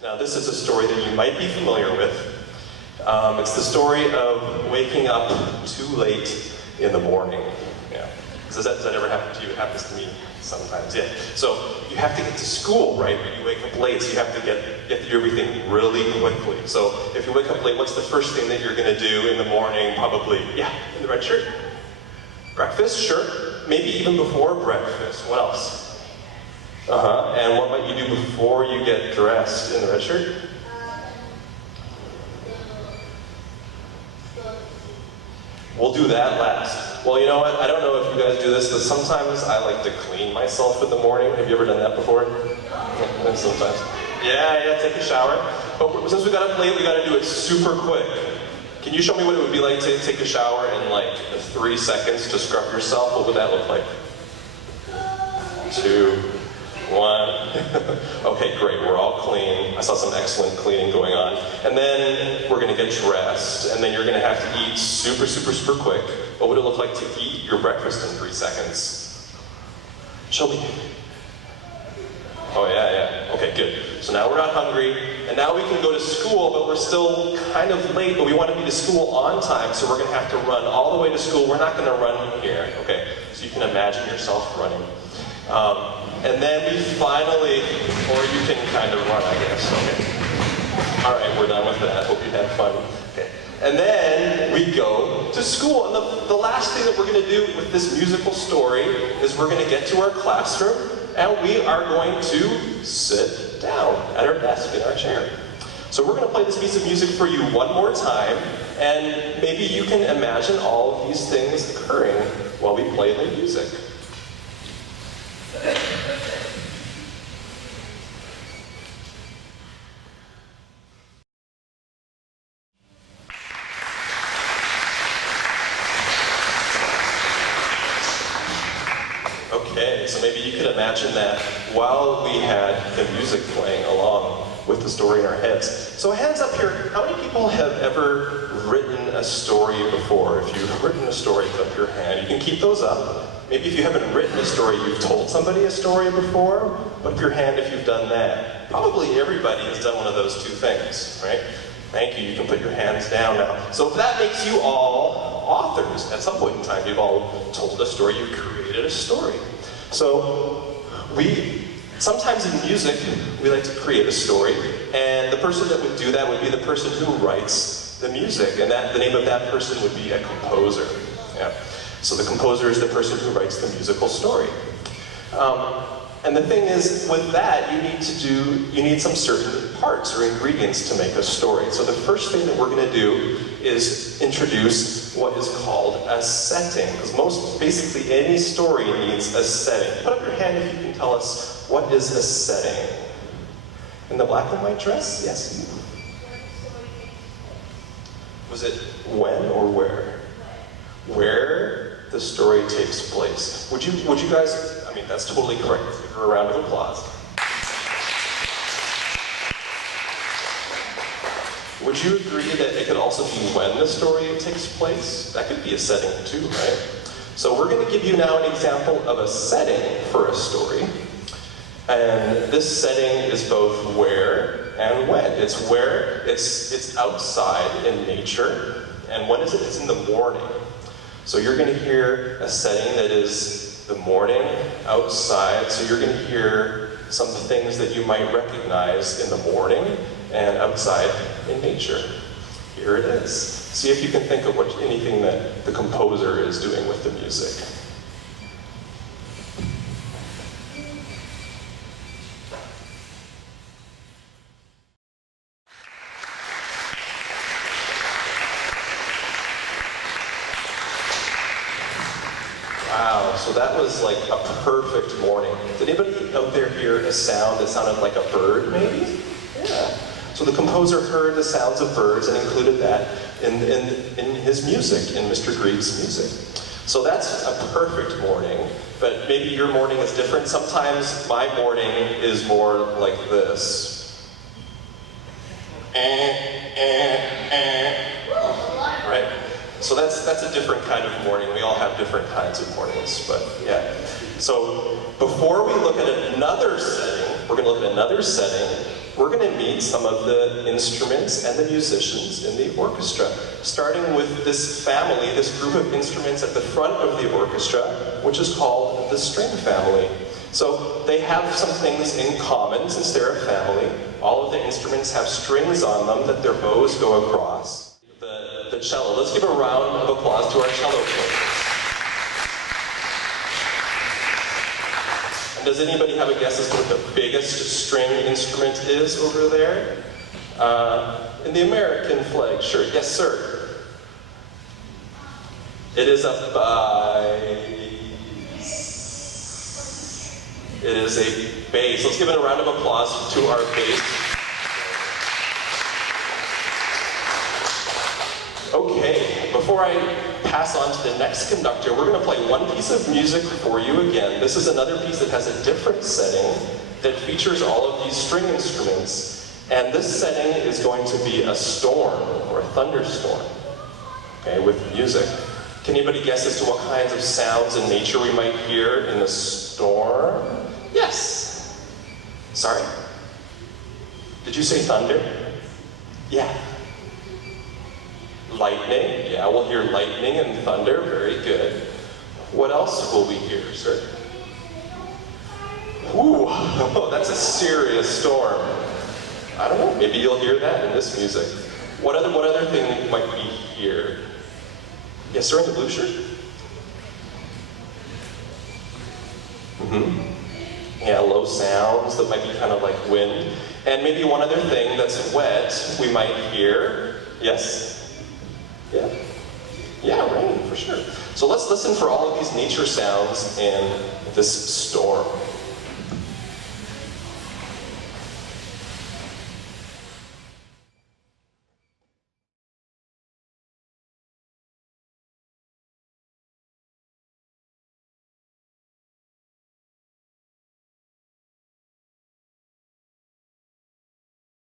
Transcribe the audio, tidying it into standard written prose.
Now this is a story that you might be familiar with. It's the story of waking up too late in the morning. Yeah. Does that ever happen to you? It happens to me sometimes, yeah. So you have to get to school, right? You wake up late, so you have to do everything really quickly. So if you wake up late, what's the first thing that you're going to do in the morning? Probably, yeah, in the red shirt. Breakfast, sure. Maybe even before breakfast. What else? And what might you do before you get dressed in the red shirt? We'll do that last. Well, you know what? I don't know if you guys do this, but sometimes I like to clean myself in the morning. Have you ever done that before? Yeah, sometimes. Yeah, take a shower. But since we got up late, we got to do it super quick. Can you show me what it would be like to take a shower in like 3 seconds to scrub yourself? What would that look like? 2, 1. Okay, great, we're all clean. I saw some excellent cleaning going on. And then we're gonna get dressed, and then you're gonna have to eat super, super, super quick. What would it look like to eat your breakfast in 3 seconds? Show me. Oh yeah. Okay, good. So now we're not hungry, and now we can go to school, but we're still kind of late, but we want to be to school on time, so we're gonna have to run all the way to school. We're not gonna run here, okay? So you can imagine yourself running. And then we finally, or you can kind of run, I guess, okay. All right, we're done with that. Hope you had fun. Okay. And then we go to school. And the last thing that we're going to do with this musical story is we're going to get to our classroom, and we are going to sit down at our desk in our chair. So we're going to play this piece of music for you one more time, and maybe you can imagine all of these things occurring while we play the music. Okay, so maybe you could imagine that while we had the music playing along with the story in our heads. So hands up here, how many people have ever written a story before? If you've written a story, put up your hand. You can keep those up. Maybe if you haven't written a story, you've told somebody a story before. Put up your hand if you've done that. Probably everybody has done one of those two things, right? Thank you, you can put your hands down now. So that makes you all authors. At some point in time, you've all told a story, you created a story. So sometimes in music, we like to create a story, and the person that would do that would be the person who writes the music, and the name of that person would be a composer. Yeah. So the composer is the person who writes the musical story. And the thing is, with that, you need some certain parts or ingredients to make a story. So the first thing that we're going to do is introduce what is called a setting. Because basically any story needs a setting. Put up your hand if you can tell us, what is a setting? In the black and white dress? Yes? Was it when or where? Where the story takes place. Would you guys, I mean, that's totally correct. Let's give her a round of applause. Would you agree that it could also be when the story takes place? That could be a setting too, right? So we're going to give you now an example of a setting for a story. And this setting is both where and when. It's where, it's outside in nature. And when is it? It's in the morning. So you're going to hear a setting that is the morning, outside. So you're going to hear some things that you might recognize in the morning and outside in nature. Here it is. See if you can think of anything that the composer is doing with the music. Wow, so that was like a perfect morning. Did anybody out there hear a sound that sounded like a bird, maybe? Yeah. So the composer heard the sounds of birds and included that in his music, in Mr. Greaves' music. So that's a perfect morning, but maybe your morning is different. Sometimes my morning is more like this. Right? So that's a different kind of morning. We all have different kinds of mornings, but yeah. So before we look at another setting, we're going to look at another setting we're going to meet some of the instruments and the musicians in the orchestra, starting with this family, this group of instruments at the front of the orchestra, which is called the string family. So they have some things in common since they're a family. All of the instruments have strings on them that their bows go across. The cello. Let's give a round of applause to our cello players. And does anybody have a guess as to what the biggest string instrument is over there? In the American flag shirt. Yes, sir. It is a It is a bass. Let's give it a round of applause to our bass. Okay, before I pass on to the next conductor, we're going to play one piece of music for you again. This is another piece that has a different setting that features all of these string instruments. And this setting is going to be a storm, or a thunderstorm, okay, with music. Can anybody guess as to what kinds of sounds in nature we might hear in a storm? Yes. Sorry? Did you say thunder? Yeah. Lightning. Yeah, we'll hear lightning and thunder. Very good. What else will we hear, sir? Ooh, that's a serious storm. I don't know, maybe you'll hear that in this music. What other thing might we hear? Yes, sir, in the blue shirt? Yeah, low sounds that might be kind of like wind. And maybe one other thing that's wet we might hear. Yes? Yeah? Yeah, rain, for sure. So let's listen for all of these nature sounds in this storm.